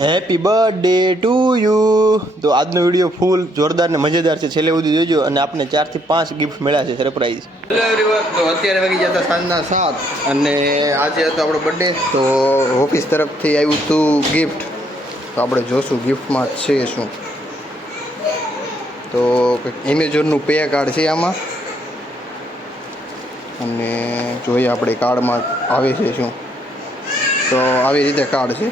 Happy birthday to you. તો આજનો video ફૂલ જોરદાર ને મજેદાર છે, છેલ્લે સુધી જોજો. અને આપણે 4 થી 5 ગિફ્ટ મળ્યા છે સરપ્રાઈઝ. હેલો એવરીવન, તો અત્યારે વાગી ગયા હતા સાંજના 7 અને આજે હતો આપણો બર્થડે. તો ઓફિસ તરફથી આવ્યું હતું ગિફ્ટ. તો આપણે જોશું ગિફ્ટમાં છે શું. તો એમેઝોનનું પે કાર્ડ છે આમાં, અને જોઈએ આપણે કાર્ડમાં આવે છે શું. તો આવી રીતે કાર્ડ છે,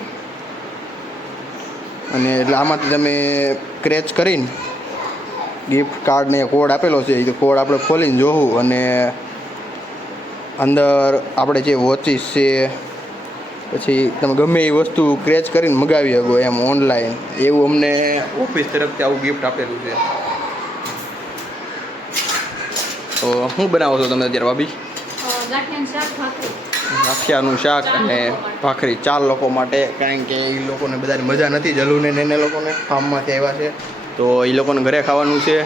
અને એટલે આમાંથી તમે ક્રેચ કરીને ગિફ્ટ કાર્ડને કોડ આપેલો છે, એ કોડ આપણે ખોલીને જોવું, અને અંદર આપણે જે વોચીસ છે, પછી તમે ગમે એ વસ્તુ ક્રેચ કરીને મગાવી શકો એમ ઓનલાઈન. એવું અમને ઓફિસ તરફથી આવું ગિફ્ટ આપેલું છે. તો શું બનાવો છો તમે અત્યારે ભાભી? ગાંઠિયાનું શાક અને ભાખરી 4 લોકો માટે, કારણ કે એ લોકોને બધાને મજા નથી, જલુને ને એને લોકોને ફાર્મમાંથી આવ્યા છે, તો એ લોકોને ઘરે ખાવાનું છે.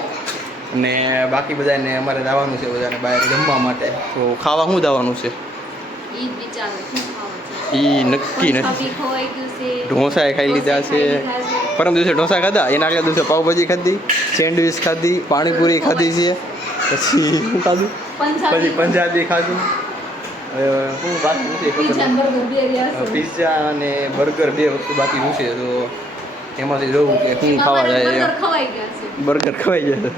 અને બાકી બધાને અમારે જવાનું છે બધાને બહાર જમવા માટે. તો ખાવા શું જવાનું છે એ નક્કી નથી. ઢોસાએ ખાઈ લીધા છે, પરમ દિવસે ઢોસા ખાધા, એના આગલા દિવસે પાવભાજી ખાધી, સેન્ડવીચ ખાધી, પાણીપુરી ખાધી છે, પછી શું ખાધું, પછી પંજાબી ખાધું. શું બાકી નથી ખબર. પિઝા અને બર્ગર 2 વસ્તુ બાકી છે. તો એમાંથી જોવું કે શું ખાવા જાય. બર્ગર ખવાઈ જાય,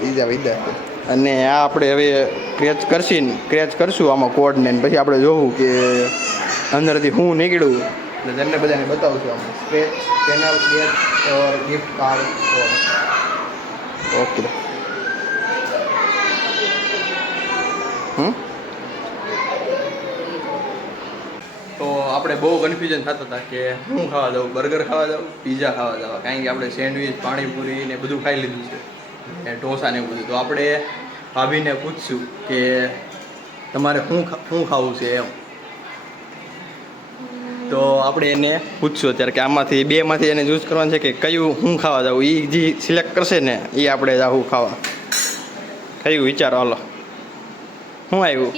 પીઝા વિધા. અને આ આપણે હવે ક્રેચ કરશું આમાં કોડને, પછી આપણે જોવું કે અંદરથી શું નીકળ્યું. એટલે તમને બધાને બતાવશું આમાં સ્ક્રેચ પેનલ ક્રેચ ઓર ગિફ્ટ કાર્ડ. ઓકે. તો આપણે બહુ કન્ફ્યુઝન થતા હતા કે શું ખાવા જાવ, બર્ગર ખાવા જાવ, પીઝા ખાવા જાવ, કારણ કે આપણે સેન્ડવીચ, પાણીપુરી ને બધું ખાઈ લીધું છે, ને ઢોસા ને બધું. તો આપણે ભાભીને પૂછશું કે તમારે શું ખાવું છે એમ. તો આપણે એને પૂછશું અત્યારે કે આમાંથી 2માંથી એને ચૂઝ કરવાનું છે કે કયું શું ખાવા જવું. એ જે સિલેક્ટ કરશે ને એ આપણે જાવું ખાવા. કયું વિચારો? હાલો, શું આવ્યું?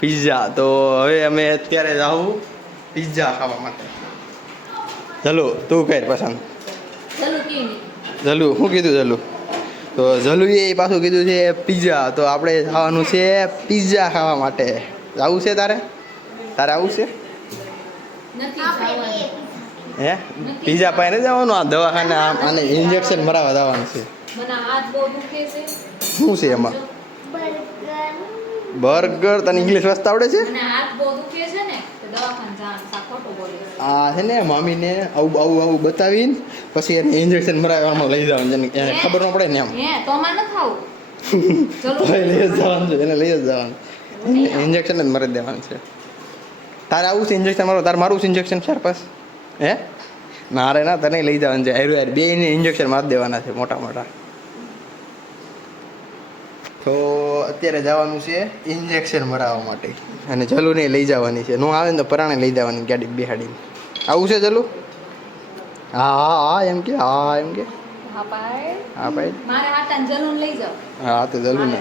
પિઝા. તો હવે અમે અત્યારે જાવું પિઝા ખાવા માટે. જલુ તું કર પસંદ. જલુ શું કીધું? જલુ તો જલુએ પાછું કીધું છે પિઝા. તો આપણે જવાનું છે પિઝા ખાવા માટે. જવું છે તારે આવું છે? હે પિઝા પાસે નથી જવાનું? આ દવાખાને આને ઇન્જેક્શન મરાવવા જવાનું છે. શું છે એમાં? બર્ગર. તને ઇંગ્લિશ વાંચતા આવડે છે? આ છે ને મામીને આવું બતાવીને પછી એને ઇન્જેક્શન મરાવવામાં લઈ જવાનું, એને ખબર ન પડે ને એમ. લઈ જ જવાનું છે, એને લઈ જ જવાનું. ઇન્જેક્શન જ મરી દેવાનું છે. તારે આવું છે ઇન્જેક્શન મારો? તારે મારું છે ઇન્જેક્શન 4-5? હે ના રે ના, તને લઈ જવાનું છે. હારું 2 ઇન્જેક્શન મારી દેવાના છે મોટા. તો અત્યારે જવાનું છે ઇન્જેક્શન મરાવવા માટે, અને જલુને લઈ જવાની છે. નો આવે ને તો પરાણે લઈ જવાની ગાડી બેહાડીને. આવું છે જલુ? હા એમ કે. હા ભાઈ. હા તો જલુને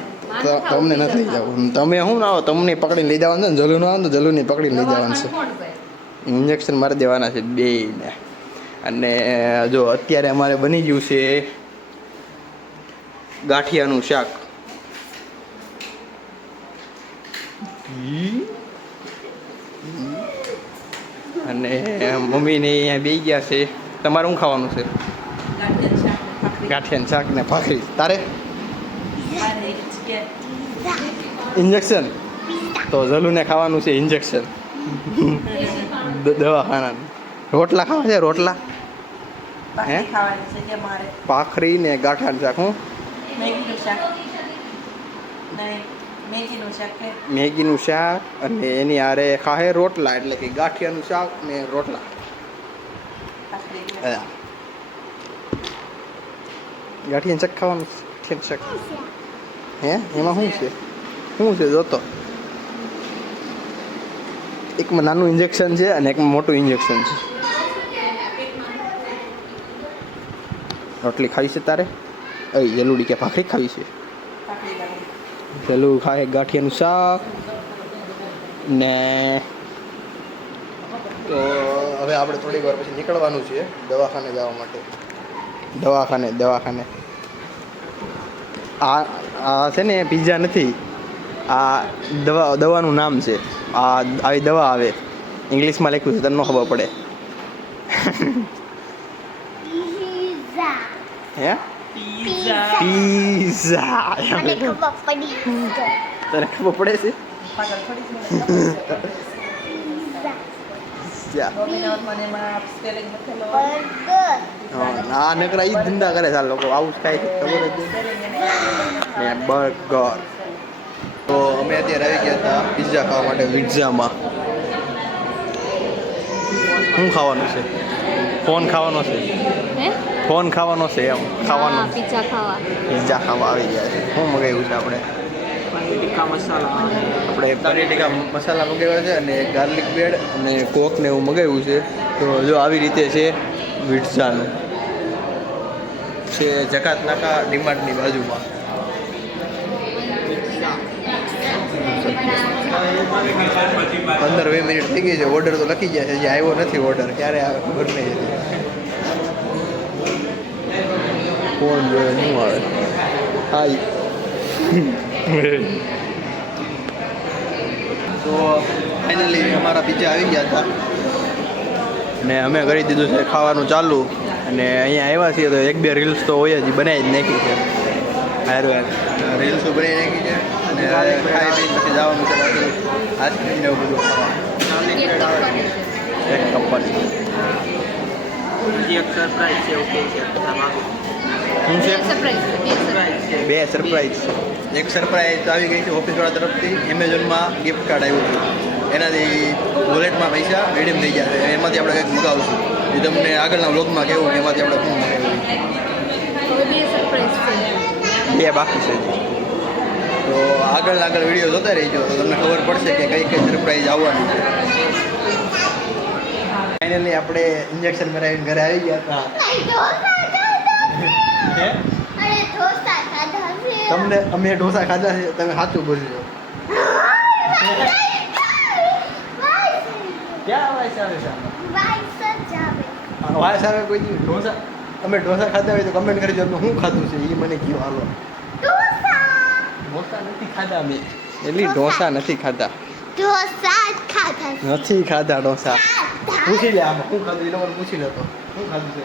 તમને નથી લઈ જવું. તમે શું ના આવો, તમને પકડીને લઈ જવાનું છે ને. જલુ ન આવે તો જલુને પકડીને લઈ જવાનું છે. ઇન્જેક્શન મારી દેવાના છે 2ને. અને જો અત્યારે અમારે બની ગયું છે ગાંઠિયાનું શાક. અને મમ્મીને અહીંયા બેસી ગયા છે. તમારે શું ખાવાનું છે? ગાંઠિયાનું શાક ને ભાખરી. તારે ઇન્જેક્શન? તો જલુને ખાવાનું છે ઇન્જેક્શન દવાખાના. રોટલા ખાવા છે? રોટલા હે? ભાખરી ને ગાંઠિયાનું શાક. હું મેગીનું શાક, અને એની હારે ખાહે રોટલા, એટલે કે ગાંઠિયાનું શાક ને રોટલા. ગાંઠિયાનું શાક ખાવાનું શાક. હે એમાં શું છે જોતો? એકમાં નાનું ઇન્જેક્શન છે અને એકમાં મોટું ઇન્જેક્શન છે. રોટલી ખાવી છે તારે? જલુડી કે ભાખરી ખાવી છે? પેલું ખાય ગાંઠિયાનું શાક ને. તો હવે હવે આપણે થોડીક વાર પછી નીકળવાનું છે દવાખાને જવા માટે. દવાખાને આ છે ને પિઝા નથી, આ દવાનું નામ છે. આ આવી દવા આવે, ઇંગ્લિશમાં લખ્યું છે, તમને ખબર પડે. હે પીઝા તને ખબર પડે છે? ના નકરા ઈ ધંધા કરે છે આ લોકો, આવું કાંઈ ખબર જ નહીં. બર્ગર. તો અમે અત્યારે આવી ગયા હતા પિઝા ખાવા માટે પિઝામાં. શું ખાવાનું છે? ફોન ખાવાનો છે, ફોન ખાવાનો છે એમ ખાવાનું. પિઝા ખાવા આવી ગયા છે. શું મગાવ્યું છે આપણે? પનીર ટીકા મસાલા મગાવ્યા છે અને ગાર્લિક બ્રેડ અને કોક ને એવું મગાવ્યું છે. તો જો આવી રીતે છે પિઝાનું, છે જકાત નાકા ડીમાર્ટની બાજુમાં. 15-20 મિનિટ થઈ ગઈ છે. ઓર્ડર તો લખી ગયા છે, હજી આવ્યો નથી ઓર્ડર. ક્યારે આવે ખબર નહીં. કોણ જોઈએ શું આવે? હાય. તો ફાઇનલી અમારા પિઝા આવી ગયા હતા ને અમે કરી દીધું છે ખાવાનું ચાલુ. અને અહીંયા આવ્યા છીએ તો 1-2 રીલ્સ તો હોય જ, બનાવી જ નાખી છે. હારવાર રીલ્સો બનાવી નાખી છે અને ખાઈ પીને પછી જવાનું છે આઈસ્ક્રીમ ને એવું બધું ખાવા. એક કંપની બે સરપ્રાઈઝ. એક સરપ્રાઈઝ આવી ગઈ છે ઓફિસવાળા તરફથી. એમેઝોનમાં ગિફ્ટ કાર્ડ આવ્યું છે, એનાથી વોલેટમાં પૈસા રીડીમ થઈ જશે. એમાંથી આપણે કંઈક મગાવશું. એ તમને આગળના વ્લોગમાં કહેવું કે એમાંથી આપણે શું મગાવ્યું. બે બાકી છે. તો આગળ વિડીયો જોતા રહીજો તો તમને ખબર પડશે કે કઈ કઈ સરપ્રાઈઝ આવવાની છે. ફાઇનલી આપણે ઇન્જેક્શન કરાવીને ઘરે આવી ગયા હતા. તમને અમે ઢોસા ખાધા છે, તમે સાચું બોલજો. ક્યાં વાઇસ આવે છે? વાઇસ આવે કોઈ દી ઢોસા. અમે ઢોસા ખાધા હોય તો કમેન્ટ કરજો અમે શું ખાધું છે એ મને કહો. હાલો, ઢોસા નથી ખાધા અમે. એટલી ઢોસા નથી ખાધા. નથી ખાધા ઢોસા. પૂછી લે આમાં શું ખાધું એ લોકોને પૂછી લે. તો શું ખાધું છે?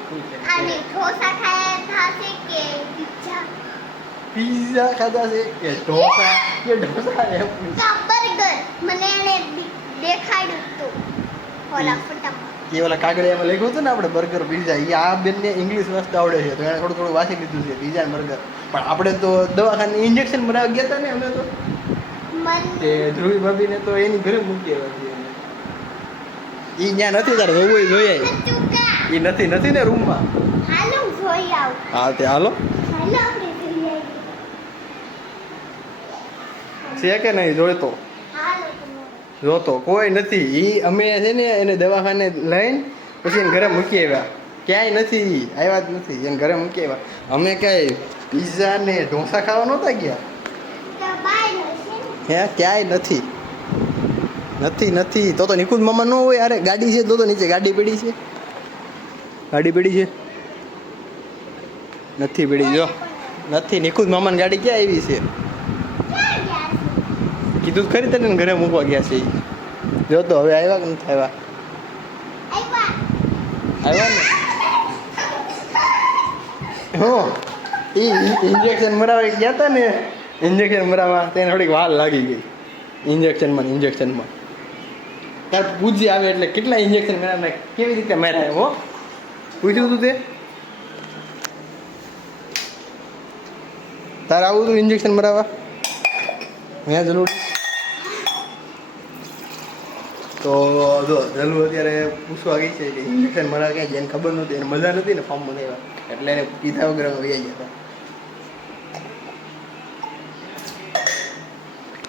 પિઝા ખાધા છે કે ઢોસા કે ઢોસા એમ બર્ગર મને એને દેખાડ્યું હતું ઓલા ફટાફટ. એ ઓલા કાગળિયામાં લખ્યું હતું ને આપણે બર્ગર પિઝા. એ આ બેનને ઇંગ્લિશ વાંચતા આવડે છે તો એને થોડું વાંચી લીધું છે પિઝા અને બર્ગર. પણ આપણે તો દવાખાને ઇન્જેક્શન બનાવવા ગયા હતા ને અમે તો તે ધ્રુવી ભાભીને તો એની ઘરે મૂકી આવ્યા. એ ત્યાં નથી, તારે જોવું જોઈએ. એ નથી ને રૂમમાં. હા તે હાલો છે કે નહીં જોતો કોઈ નથી. એ અમે છે ને એને દવાખાને લઈને પછી એને ઘરે મૂકી આવ્યા. ક્યાંય નથી આવ્યા જ નથી, એને ઘરે મૂકી આવ્યા. અમે ક્યાંય પિઝા ને ઢોસા ખાવા નહોતા ગયા. હે ક્યાંય નથી. તો નિકુંજ મામા ન હોય. અરે ગાડી છે તો નીચે ગાડી પડી છે. નથી પડી. જો નથી. નિકુંજ મામાની ગાડી ક્યાં આવી છે? કીધું ખરી તને ઘરે મૂકવા ગયા છે. જો તો હવે આવ્યા કે નથી આવ્યા ને? હું ઇન્જેક્શન મરાવા ગયા હતા ને, ઇન્જેક્શન મરાવા તેને થોડીક વાર લાગી ગઈ. ઇન્જેક્શનમાં તાર પૂજી આવે એટલે કેટલા ઇન્જેક્શન માર્યા, કેવી રીતે માર્યા હો પૂછ્યું તું તે? તારે આવું હતું ઇન્જેક્શન મરાવા? મેં જરૂર. તો જો જલુ અત્યારે પૂછવા ગઈ છે કે ઇન્જેક્શન મરાવા ક્યાં જેને ખબર નહોતી, એને મજા નથી ને ફોર્મમાં લેવા, એટલે એને પીધા વગર વહી ગયા હતા.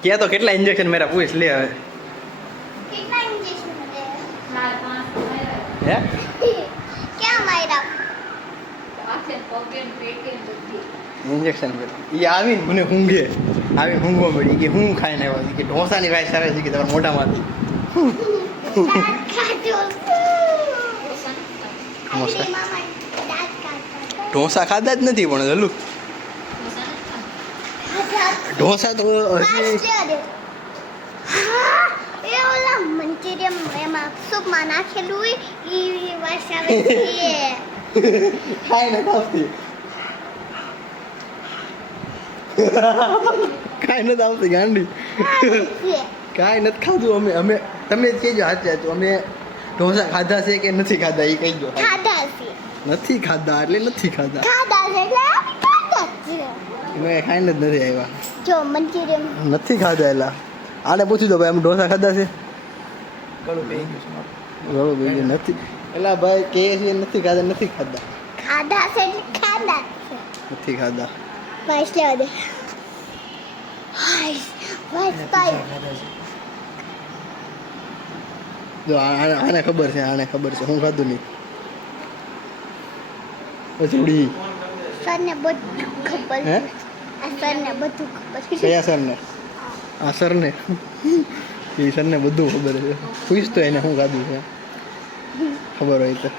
ક્યાં તો કેટલા ઇન્જેક્શન માર્યા પૂછ લે હવે. હે ઇન્જેક્શન એ આવીને મને ઊંઘવા મળી કે હું ખાઈને આવ્યા કે ઢોસાની વાઈસ આવે છે કે તમારા મોઢામાંથી. ઢોસા ઢોસા ખાધા જ નથી પણ જલ્લુ ઢોસા તો હજી મંચુરિયમ એમાં સૂપમાં નાખેલું હોય એ વસાવે છે ખાઈ ને આવતી કાંઈ નથી આવતી ગાંડી કાંઈ નથી ખાધું અમે તમે કહેજો હાચે અમે ઢોસા ખાધા છે કે નથી ખાધા એ કહીજો ખાધા છે નથી ખાધા એટલે નથી ખાધા ખાધા છે એટલે ખાધા છે મેં ખાઈને જ નથી આવ્યા જો મંચુરિયમ નથી ખાધા એલા આને પૂછી દો ભાઈ આમ ઢોસા ખાધા છે ગળું બે નથી એલા ભાઈ કે છે નથી ખાધા નથી ખાધા ખાધા છે એટલે ખાધા છે નથી ખાધા બસ લેવા દે હાય બસ કાઈ જો આને ખબર છે હું ખાધું નહીં પછી સરને બધું ખબર હે આ સરને બધું ખબર કયા સરને આ સરને એ સરને બધું ખબર છે પૂછ તો એને શું ખાધું છે ખબર હોય તો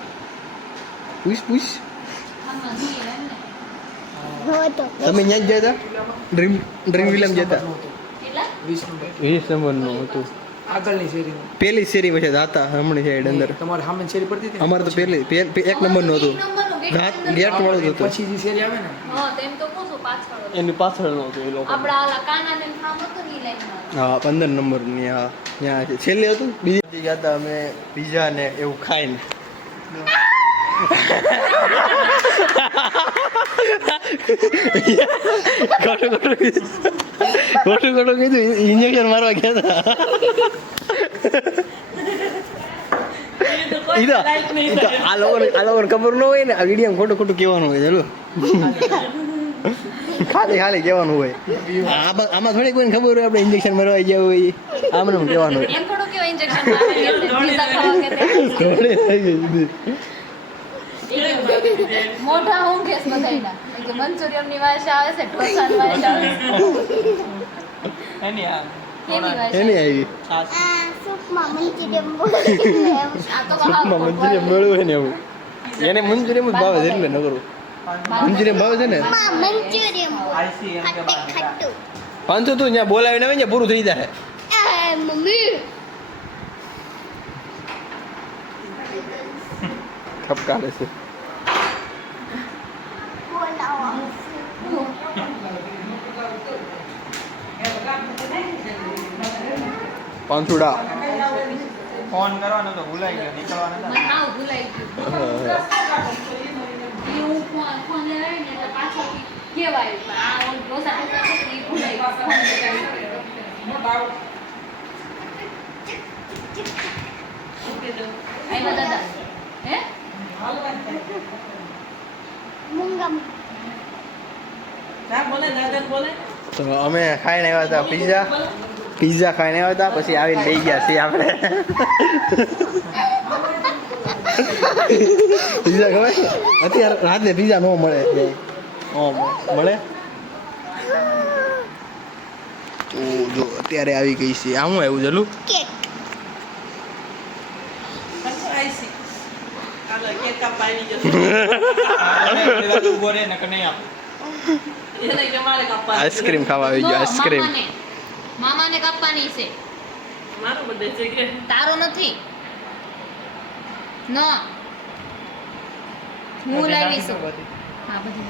પૂછ હોતો તમે ત્યાં જ ગયા હતા ડ્રીમ વિલમ ગયા હતા 20 નંબરનું હતું આગળની શેરીમાં પેલી શેરી પછી હતા હમણાં સાઈડ અંદર તમારે સામે શેરી પડતી હતી ને? અમારે તો પેલી 1 નંબરનું હતું ગેટ વાળું જ હતું પછી જે શેરી આવે ને એની પાછળનું હતું એ લોકો હા 15 નંબરની હા ત્યાં છે છેલ્લે હતું બીજી ગયા હતા અમે પીઝા ને એવું ખાઈને ખોટું કીધું ઇન્જેક્શન મારવા ગયા હતા આ લોકોને ખબર ન હોય ને આ વિડીયો ખોટું કહેવાનું હોય ચલો ખાલી કહેવાનું હોય આમાં થોડી કોઈને ખબર હોય આપણે ઇન્જેક્શન મારવા ગયા હોય આમને કહેવાનું હોય મોઢા હું કેસ બધાયના કે મંચુરિયમ ની વાસ આવે છે ઢોસા ની વાસ આવે એની આ એની આવી આ સૂપમાં મંચુરિયમ બોલે આ તો સૂપમાં મંચુરિયમ મેળવું ને એવું એને મંચુરિયમ જ ભાવે છે એટલે ન કરું મંચુરિયમ ભાવે છે ને મંચુરિયમ ખટ્ટું 500 તું ત્યાં બોલાવીને આવે ને પૂરું થઈ જાય મમ્મી ખપકારે છે બોલાવો પાંચુડા ફોન કરવાનો તો ભૂલાઈ ગયો નીકળવાનો મને નાવ ભૂલાઈ ગયું હું ફોન લઈને એટલે પાછો કેવાય આ ઓલ ઢોસા ઈ ભૂલાઈ ગયું આઈના દાદા હે મુંગમ ના બોલે દાદા બોલે તો અમે ખાઈને આવ્યા હતા પિઝા ખાઈને આવ્યા હતા પછી આવીને લઈ ગયા છીએ આપણે પિઝા ખબર અત્યારે રાતે પિઝા ન મળે મળે તો જો અત્યારે આવી ગઈ છે આમ આવ્યું ચલું કેક બોલે ને કે નહીં આપ આઈસ્ક્રીમ ખાવા આવી ગયો આઈસ્ક્રીમ મામાને કાપવાની છે મારો બર્થડે છે કે તારો નથી ન હું લાવી છું હા બધી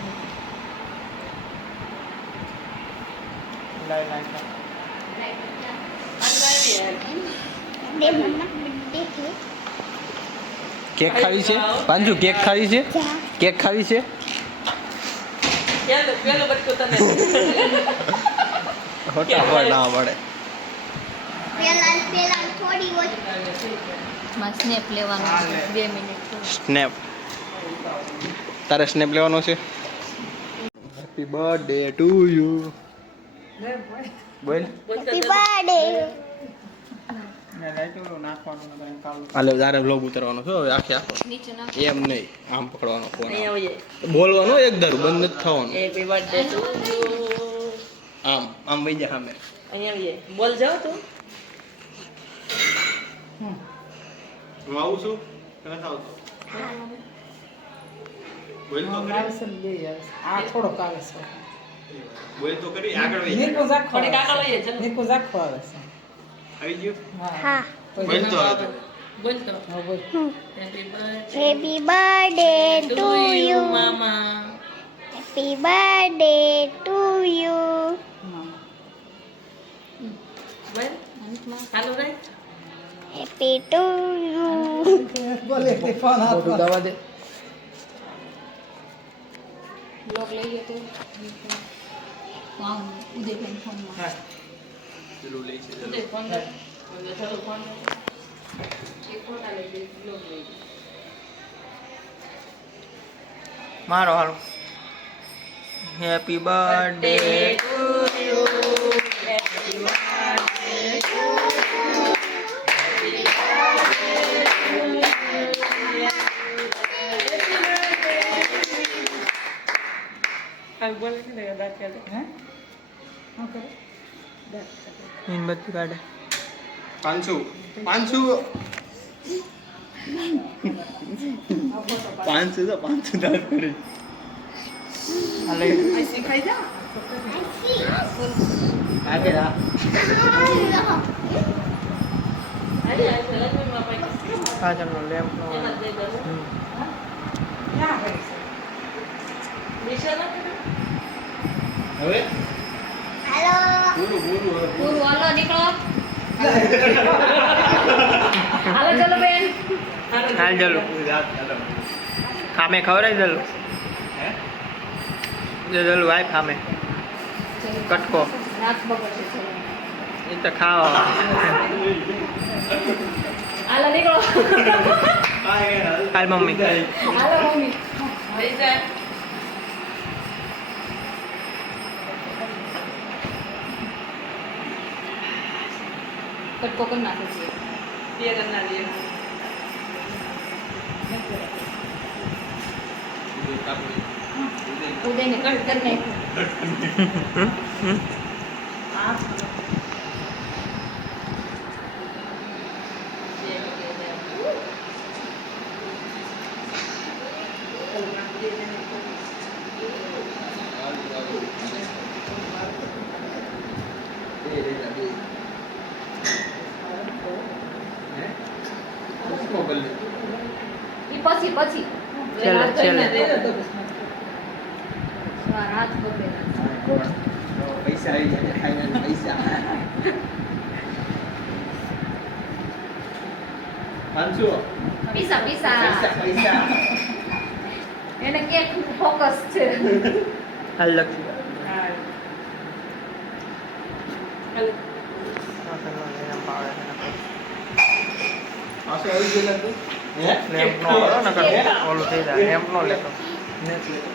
દે મમ્મા બર્થડે કેક ખાવી છે પાંજુ કેક ખાવી છે કેક ખાવી છે પેલો બટકો તને ફટાફટ ના પડે પેલા થોડી હોય માં સ્નેપ લેવાનો છે 2 મિનિટ સ્નેપ તારે સ્નેપ લેવાનો છે હેપી બર્થડે ટુ યુ બોલ હેપી બર્થડે હાલે તારે બ્લોગ ઉતારવાનો છે હવે આખે આખો નીચે નાખ એમ નહીં આમ પકડવાનો ફોન બોલવાનો એક ધારું બંધ નથી થવાનું હેપી બર્થડે ટુ આમ આમ વઈ જા સામે અહીંયા બોલ જાવ તું હું આવું છું કે નથી આવતો બોલ તો આવે છે ને બે આવે છે. આ થોડોક આવે છે બોલ તો કરી આગળ વહી નીકુ ઝાખો થોડીક આવે આગળ છે. વહીએ, ચાલો. નીકુ ઝાખો આવે છે આવી ગયું હા તો બોલ તો હવે તો. બોલ તો હા, બોલ. Happy happy birthday birthday to to you you મામા હેપી બર્થડે ટુ યુ હા. બોલ ચાલુ રાખ હેપી ટુ યુ બોલે તે ફોન હાથ મોટું દવા દે બ્લોગ લઈ લે તો ફોન ઉદયભાઈ ફોનમાં હા ચલો લઈ છે ઉદય ફોન કર ચાલો ફોન એક ફોટા લઈ લે બ્લોગ લઈ લે મારો હાલો happy birthday to you happy હે શું કરે મીણબત્તી કાઢે 500 દાંત કરી હાલે શીખાઈ જા આગે રા પાછળનો લેમ્પ નો ક્યાં ગઈ છે હવે હેલો પૂરું હવે પૂરું હાલો નીકળો હાલો ચલો બેન હાલ જલો ખામે ખવડાવી દલો જે દલું આય ખામે કટકો નાક બગડશે ચલો એ તો ખાવા હાલો નીકળો હાલ મમ્મી હાલો મમ્મી લઈ જાય કટકો કરી નાખે છે બે કરી નાખીએ ઉદયને કટ કરી નાખ્યું ઈ પછી પછી છેલ્લે, હાથ છેલ્લે. ધોઈને દે દો. હાથ બગડેલા. પૈસા આવી જાય ખાઈને પૈસા 500 પીસા પીસા પૈસા એને કેક ફોકસ છે હાલ લખી આસો આવી ગયેલા તું હે લેમ્પ નો વાળો ન કર ઓલું થઈ જાય લેમ્પ નો લેતો નેટ લેતો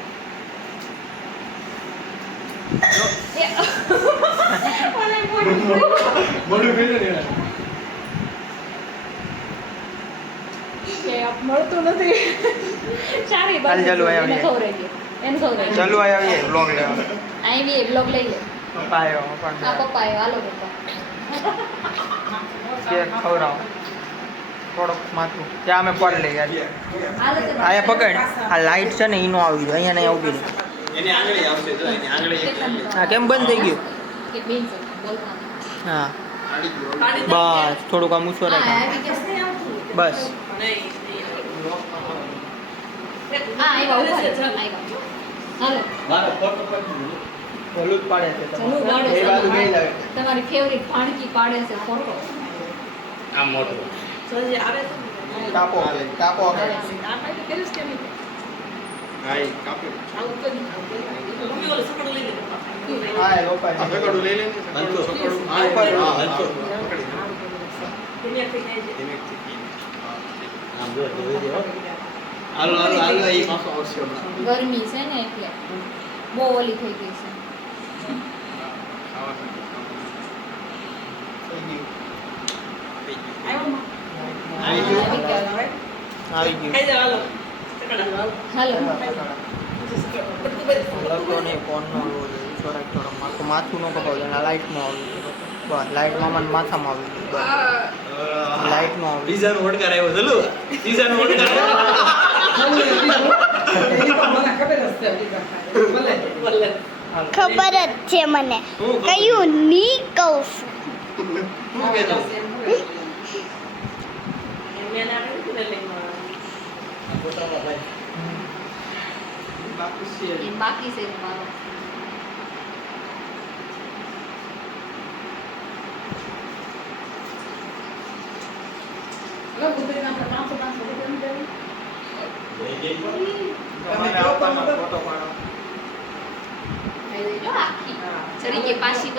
મોડું થઈ જાય મળતું નથી સારી હાલ ચાલુ આયા એને આવીએ. ખવડાવી દે. એને ખવડાવી દે. ચાલુ આવીએ વ્લોગ લેવા અહીં બી બ્લોગ લઈ લે પપ્પા આવ્યો આ પણ પપ્પા આવ્યો હાલો પપ્પા કેક ખવડાવો થોડોક માથું ત્યાં અમે પડ લઈ યાર હાલો તો આયા પકડ આ લાઈટ છે ને ઈનો આવી ગયો અહીંયા નહીં આવતી એની આંગળી આવશે જો એની આંગળી હા કેમ બંધ થઈ ગયું કે બેન છે બોલતા હા આડી ગયો બસ થોડુંક આમ ઊંચો હા રાખ આવી જશે બસ હા આવ્યા ઉભા રહો. આવ્યા હાલો મારો ફોટો પડી ઓલું જ પાડે છે ચલો પાડે એ છે બાજુ નહીં લાગે તમારી ફેવરિટ ભાણકી પાડે છે ફોટો આમ મોટો કાપો કાપો હા એ કાપી હા એ લોપાય આ સકડું લઈ લે હલતો સકડું હા ઉપર. હા હલતો આમ જો જોઈ દે હાલો હાલો હાલો એ પાછો આવશે હમણાં ગરમી છે ને એટલે બહુ ઓલી થઈ ગઈ છે આવી ગયું હાલો લગતો નહીં ફોનનો થોડાક થોડો માથું માથું ન કપાવજો અને લાઇટમાં આવી બસ લાઇટમાં મને માથામાં આવી ગયું બસ લાઇટમાં આવી ડીઝાનો ઓડકાર આવ્યો ચલો ડીઝાનો ઓડકાર આવ્યો મને ખબર જ છે મને કયું ની કહું છું એ બાકી છે મારો ફોટો પાડો ખાઈ લેજો આખી ચરી કે પાછી ન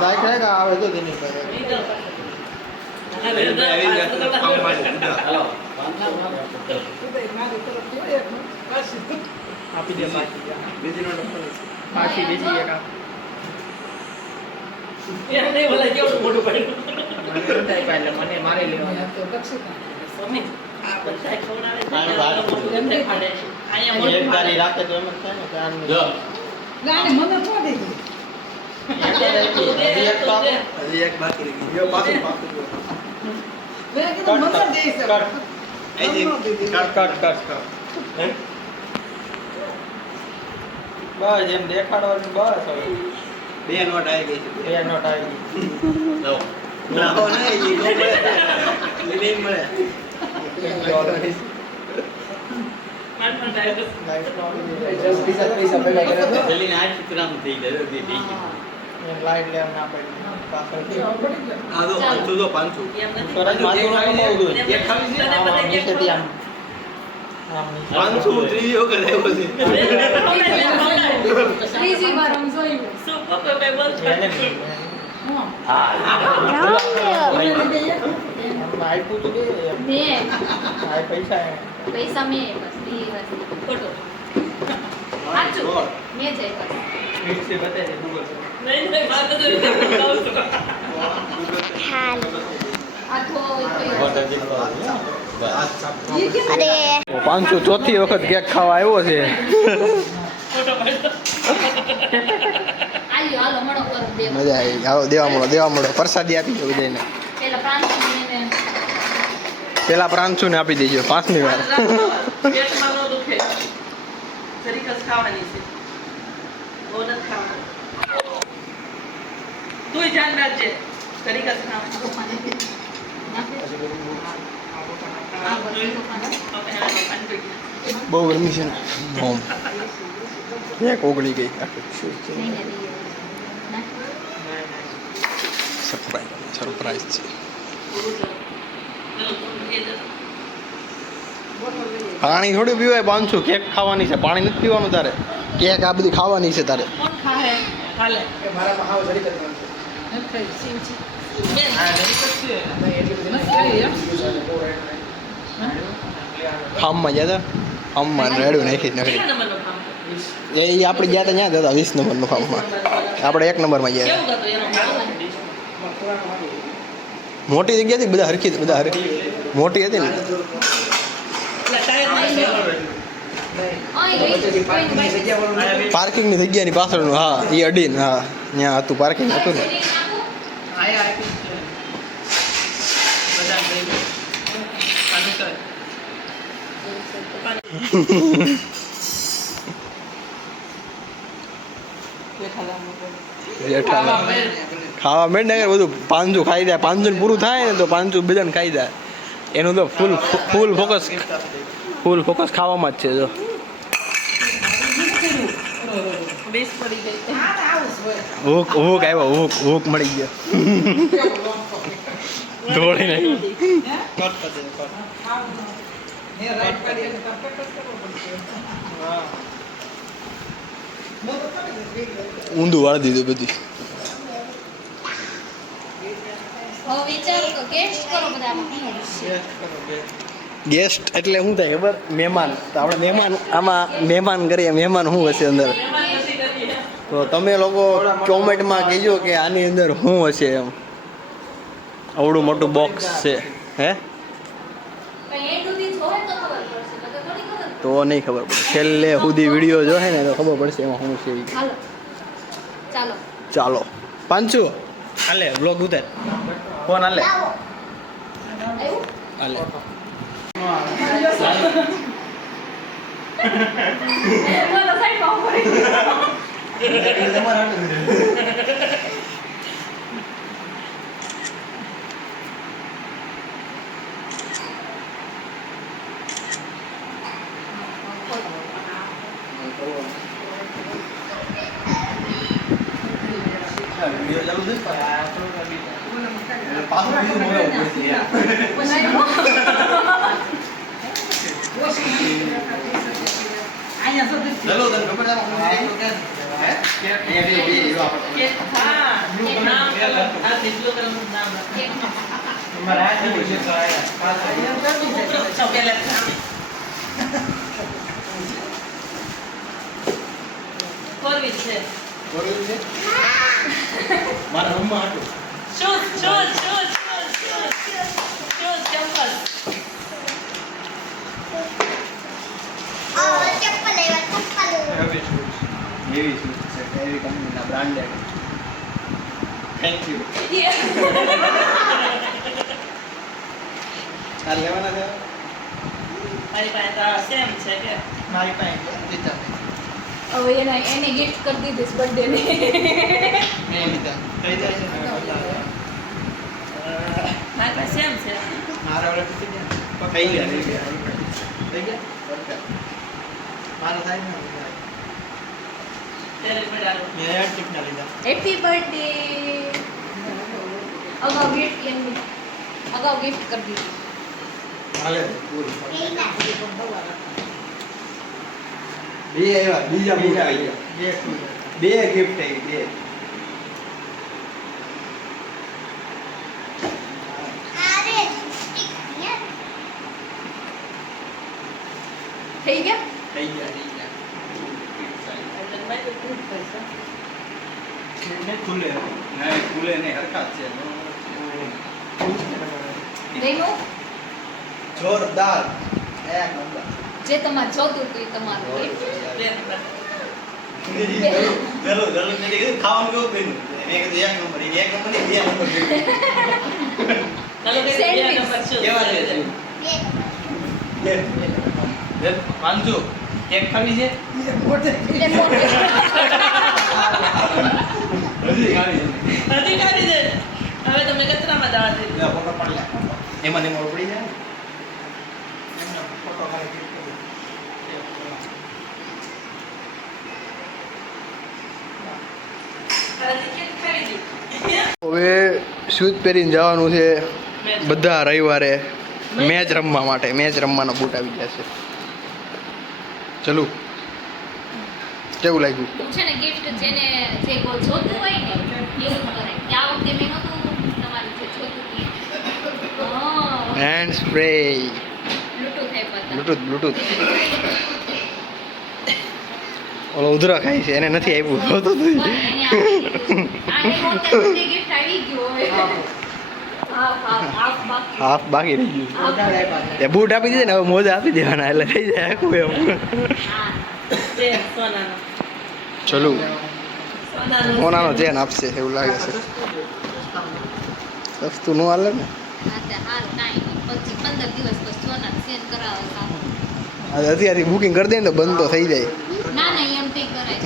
લાઈટ હે કે આવે તો તેની પર આપી દે પાછી બીજી એક મને મારી લેવાના એક ગાડી રાખે તો એમ જ થાય ને કે આનું ગાને મને કોણ દીધી હજી એક તો આપો. હજી એક બાકી રહી ગયું. પાછું પાછું જો. મેં કીધું મને દે છે કટ. અહીંથી કટ. બસ એમ દેખાડવાનું બસ હવે બે નોટ આવી ગઈ છે. બે નોટ આવી ગઈ. લાવો. લાવો નહીં, ઈ નો મળે. ઈ નહીં મળે. લાઈટ નો આવી પેલીને 8 ગ્રામ થઈ જાય તો બે થઈ ગઈ. એમ લાઈટ લેવા ના પડી પાછળથી આ તો 500 તો 500. સ્વરાજ માથું નો કપાવું જોઈએ. એક ખાવી છે? આમ નીચેથી આમ નીચે. 500 ત્રીજી વખત આવ્યો છે. ત્રીજી વાર હું જોયું એને હા. એમ આપ્યું તો દે એમ. ને આ પૈસા એને. પૈસા મેં બસ ઈ બસ ફોટો સાચું મેં જઈ બસ સ્વીટ છે બતાવી દે ગૂગલ છે. હાલ આખો અરે 504 વખત કેક ખાવા આવ્યો છે આલ્યો હાલો મણો કરો દે મજા આવી આવો દેવા મળો પ્રસાદી આપી દો બધાને પેલા પ્રાંતને પેલા પ્રાંશુને આપી દેજો 5મી વાર બહુ ગરમી છે ને હોમ એક ઓગળી ગઈ સરપ્રાઈઝ છે પાણી થોડું પીવાય 500 કેક ખાવાની છે પાણી નથી પીવાનું તારે કેક આ બધી ખાવાની છે તારે ફાર્મમાં ગયા હતા ફાર્મમાં રેડું નાખી નખરી એ આપણે ગયા હતા ત્યાં હતા 20 નંબરનું ફાર્મમાં આપણે 1 નંબરમાં ગયા હતા મોટી જગ્યા હતી બધા હરખી મોટી હતી ને પાર્કિંગની જગ્યાની પાછળનું હા એ અડીને હા ત્યાં હતું પાર્કિંગ હતું ને ખાવા મેળ ને બધું 500 ખાઈ જાય 500 પૂરું થાય ને તો 500 બધાને ખાઈ જાય એનું તો ફૂલ ફોકસ ખાવામાં જ છે જો હુક આવ્યો હુક મળી ગયો દોડીને ઊંધું વાળી દીધું બધી હવે વિચાર ગેસ્ટ કરો બધા ગેસ્ટ એટલે શું થાય ખબર મહેમાન તો આપણે મહેમાન કરીએ મહેમાન શું હશે અંદર તો તમે લોકો કોમેન્ટમાં કહેજો કે આની અંદર શું હશે એમ આવડું મોટું બોક્સ છે હે તો નહીં ખબર પડે છેલ્લે સુધી વિડીયો જોશે ને તો ખબર પડશે એમાં શું છે ઈ. ચાલો 500 હાલે બ્લોગ ઉતાર ફોન હાલે હાલે નો આવે મને તો સાઈડમાં ઉભો રહી ગયો. વિડિયો ચાલુ છે આ તો કરી પાછું બીજું મોરે ઉપર છે યાર. અહીંયા સુધી ચાલો તને ખબર છે આમાં શું છે? હે? અહીંયા બે હીરો આપણે. તમારે આ જેવું છે તો આયા પાછા બોલું છે? મારા રૂમમાં હતું. ચપ્પલ આવ્યા ચપ્પલ એવી શૂઝ છે એવી કંપનીના બ્રાન્ડેડ. Thank you. આ લેવાના છે? મારી પાસે હવે એને ગિફ્ટ કરી દીધી બર્થડે ની. મેં લીધા. થઈ જાય છે ને? મારા ઓલા તૂટી ગયા ને? થઈ ગયા, થઈ ગયા. થઈ ગયા? Perfect. મારા થાય ને? મેં એન્ટિક ના લીધા હેપી બર્થડે. અગાઉ ગિફ્ટ કરી દીધી. હાલે પૂરું. બે બે આવ્યા બીજા બીજા આવ્યા બે ફૂલ બે ગિફ્ટ આવી બે આરે સ્ટિક યાર થઈ ગયા. થઈ ગયા ને ખુલે ના ખુલે ને હરખા જ છે લઈનું જોરદાર એક નંબર જે તમારે જોતું હતું એ તમારું gift. ચલો ચલો મેં કીધું ખાવાનું કેવું બન્યું મેં કીધું એક નંબર નહીં બે નંબર કેવા છે બે માનજો કેક ખાવી છે એટલે મોટી. હજી ખાવી છે હવે તમે કચરામાં જવા દે લે ફોટો પાડી લે એમાં ને મોર પડી જાય એમનો ફોટો ખાલી ક્લિક કરી હવે શૂઝ પહેરીને જવાનું છે બધા રવિવારે મેચ રમવા માટે. મેચ રમવાના બૂટ આવી ગયા છે. ચલો કેવું લાગ્યું? તું છે ને ગિફ્ટ જેને જે જોતું હોય ને એવું કરાય. કે આ વખતે મેં નહોતું તમારું જે જોતું હતું. હા હેન્ડ સ્પ્રે બ્લૂટૂથ એપ હતા. બ્લૂટૂથ ઓલો ઉધરા ખાય છે એને નથી આપ્યું તો પણ એને આપી દીધું છે. આને વખતે બધી gift આવી ગયું હવે. હાફ બાકી. હાફ બાકી રહી ગયું. વધારે આપ્યા એ બૂટ આપી દીધે ને હવે મોજા આપી દેવાના એટલે થઈ જાય આખું એમ. હા ચલો સોનાનો ચેન આપશે એવું લાગે છે. સસ્તું નું હાલે ને હાલ કાંઈ નહીં. પછી 15 દિવસ પછી સોના સેલ કરાવે સારું. આજે અત્યારથી બુકિંગ કરી દે ને તો બંધ તો થઈ જાય. ના ના એમ કંઈ કરાય.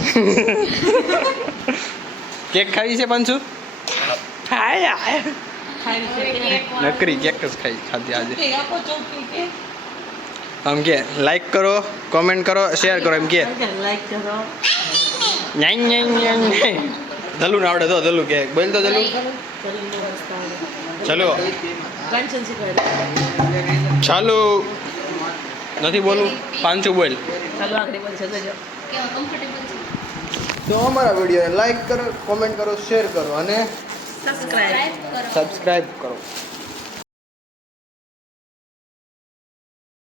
કેક ખાવી છે પાંચસો નકરી કેક જ ખાધી આજે. આમ કે લાઈક કરો કોમેન્ટ કરો શેર કરો એમ કે ધલું ને આવડે તો ધલું કે બોલ તો ધલું ચલો ચાલો નથી બોલું પાંચું બોલ. કેવા કમ્ફર્ટેબલ છે. તો અમારા વિડીયોને લાઈક કરો કોમેન્ટ કરો શેર કરો અને સબસ્ક્રાઇબ કરો. સબસ્ક્રાઈબ કરો.